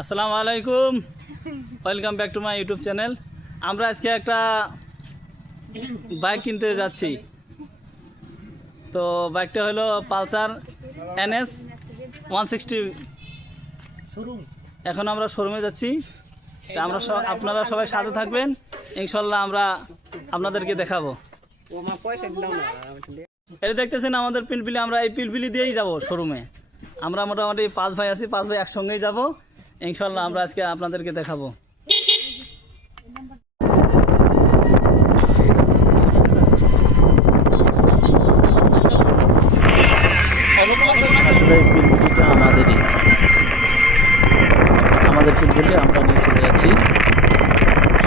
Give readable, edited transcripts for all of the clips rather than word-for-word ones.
আসসালামু আলাইকুম, welcome back to my YouTube channel. আমরা আজকে একটা বাইক কিনতে যাচ্ছি। তো বাইকটা হলো পালসার NS 160। এখন আমরা শোরুমে যাচ্ছি। আমরা আপনারা সবাই সাথে থাকবেন, ইনশাল্লাহ আমরা আপনাদেরকে দেখাবো। এটা দেখতেছেন আমাদের পিলপিলি, আমরা এই পিলপিলি দিয়েই যাব শোরুমে। আমরা মোটামুটি 5 ভাই আছি, 5 ভাই একসঙ্গেই যাব ইনশাল্লাহ। আমরা আজকে আপনাদেরকে দেখাবো। আসলে পিলপিলিটা আমাদের পিলপিলি আমরা নিয়ে চলে যাচ্ছি।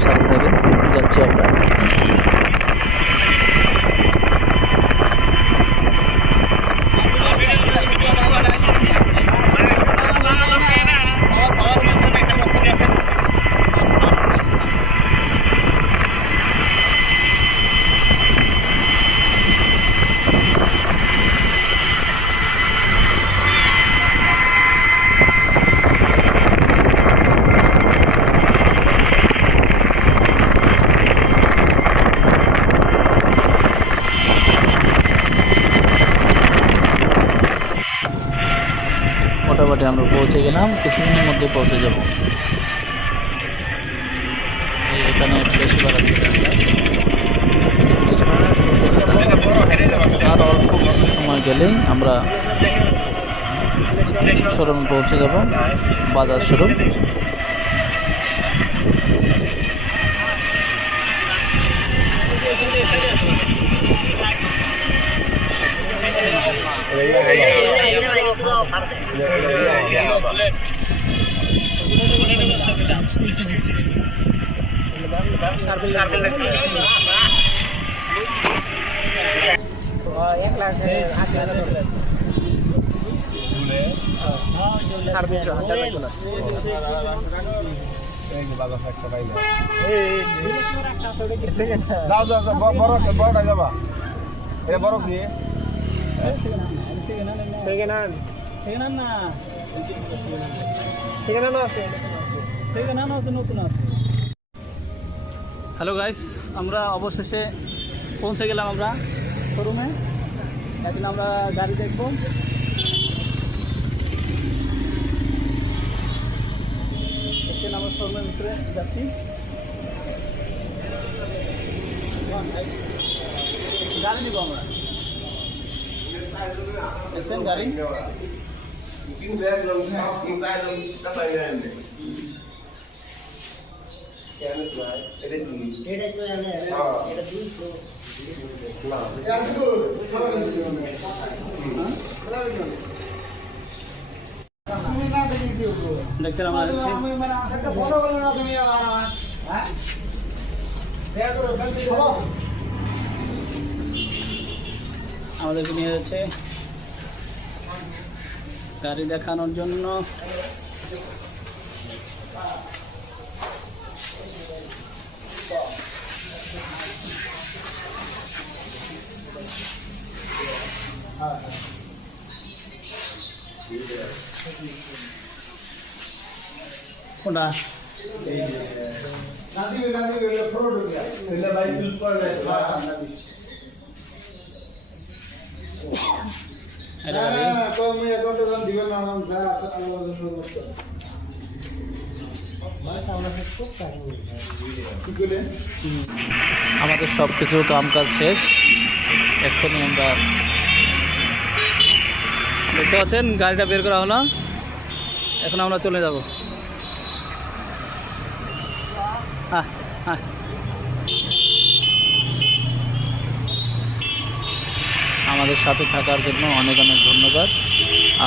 সাথে থেকে যাচ্ছি আমরা। মোটামুটি আমরা পৌঁছে গেলাম, কিছুদিনের মধ্যে পৌঁছে যাব। এখানে আর অল্প কিছু সময় গেলেই আমরা শোরুমে পৌঁছে যাব, বাজার শোরুম। হ্যালো গাইস, আমরা অবশেষে পৌঁছে গেলাম আমরা শোরুমে। এখন আমরা গাড়ি দেখবো। আমরা শোরুমের ভিতরে যাচ্ছি। গাড়ি নিব আমরা, গাড়ি দেখতে আমাদেরকে নিয়ে যাচ্ছে গাড়ি দেখানোর জন্য। কোনটা আমাদের সব কিছু কাম কাজ শেষ। এখনই আমরা দেখতে পাচ্ছেন গাড়িটা বের করা হলো। এখন আমরা চলে যাব। আমাদের সাথে থাকার জন্য অনেক অনেক ধন্যবাদ।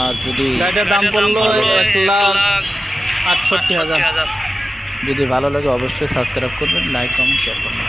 আর যদি গাড়িটার দাম পড়লো 1,68,000। যদি ভালো লাগে অবশ্যই সাবস্ক্রাইব করবেন, লাইক কমেন্ট শেয়ার করবেন।